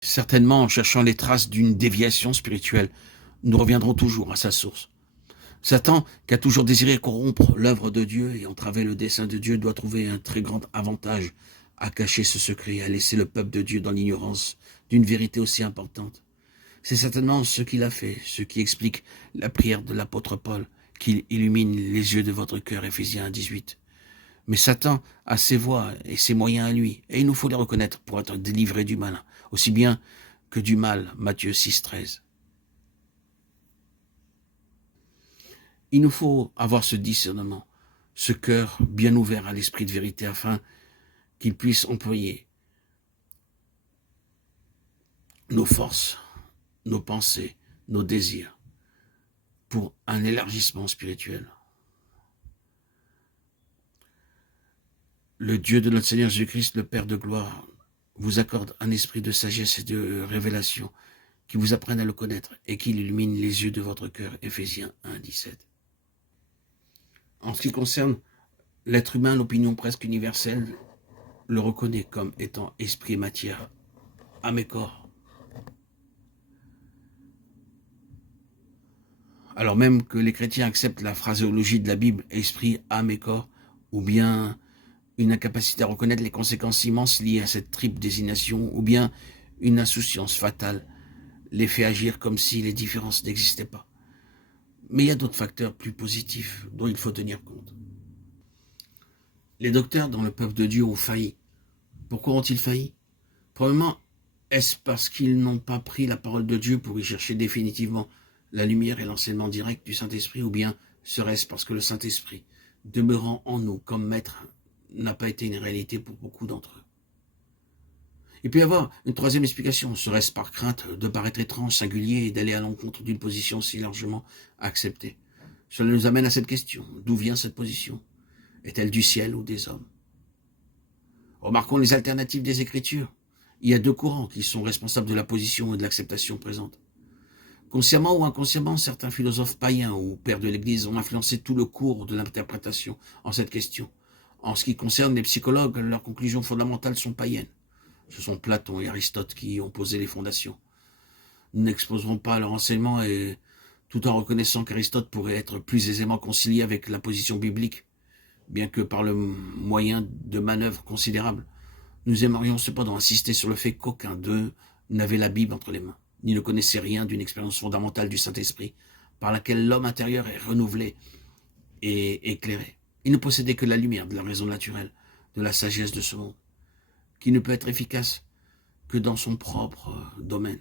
Certainement, en cherchant les traces d'une déviation spirituelle, nous reviendrons toujours à sa source. Satan, qui a toujours désiré corrompre l'œuvre de Dieu et entraver le dessein de Dieu, doit trouver un très grand avantage à cacher ce secret et à laisser le peuple de Dieu dans l'ignorance d'une vérité aussi importante. C'est certainement ce qu'il a fait, ce qui explique la prière de l'apôtre Paul, qu'il illumine les yeux de votre cœur, Éphésiens 1,18. Mais Satan a ses voies et ses moyens à lui, et il nous faut les reconnaître pour être délivrés du mal, aussi bien que du mal, Matthieu 6,13. Il nous faut avoir ce discernement, ce cœur bien ouvert à l'esprit de vérité afin qu'il puisse employer nos forces, nos pensées, nos désirs pour un élargissement spirituel. Le Dieu de notre Seigneur Jésus-Christ, le Père de gloire, vous accorde un esprit de sagesse et de révélation qui vous apprenne à le connaître et qui illumine les yeux de votre cœur. Éphésiens 1,17. En ce qui concerne l'être humain, l'opinion presque universelle le reconnaît comme étant esprit et matière, âme et corps. Alors même que les chrétiens acceptent la phraséologie de la Bible, esprit, âme et corps, ou bien une incapacité à reconnaître les conséquences immenses liées à cette triple désignation, ou bien une insouciance fatale les fait agir comme si les différences n'existaient pas. Mais il y a d'autres facteurs plus positifs dont il faut tenir compte. Les docteurs dans le peuple de Dieu ont failli. Pourquoi ont-ils failli? Probablement, est-ce parce qu'ils n'ont pas pris la parole de Dieu pour y chercher définitivement la lumière et l'enseignement direct du Saint-Esprit, ou bien serait-ce parce que le Saint-Esprit, demeurant en nous comme maître, n'a pas été une réalité pour beaucoup d'entre eux? Il peut y avoir une troisième explication. Serait-ce par crainte de paraître étrange, singulier et d'aller à l'encontre d'une position si largement acceptée? Cela nous amène à cette question. D'où vient cette position? Est-elle du ciel ou des hommes? Remarquons les alternatives des Écritures. Il y a deux courants qui sont responsables de la position et de l'acceptation présente. Consciemment ou inconsciemment, certains philosophes païens ou pères de l'Église ont influencé tout le cours de l'interprétation en cette question. En ce qui concerne les psychologues, leurs conclusions fondamentales sont païennes. Ce sont Platon et Aristote qui ont posé les fondations. Nous n'exposerons pas leur enseignement et tout en reconnaissant qu'Aristote pourrait être plus aisément concilié avec la position biblique, bien que par le moyen de manœuvres considérables. Nous aimerions cependant insister sur le fait qu'aucun d'eux n'avait la Bible entre les mains, ni ne connaissait rien d'une expérience fondamentale du Saint-Esprit, par laquelle l'homme intérieur est renouvelé et éclairé. Il ne possédait que la lumière de la raison naturelle, de la sagesse de ce monde, qui ne peut être efficace que dans son propre domaine.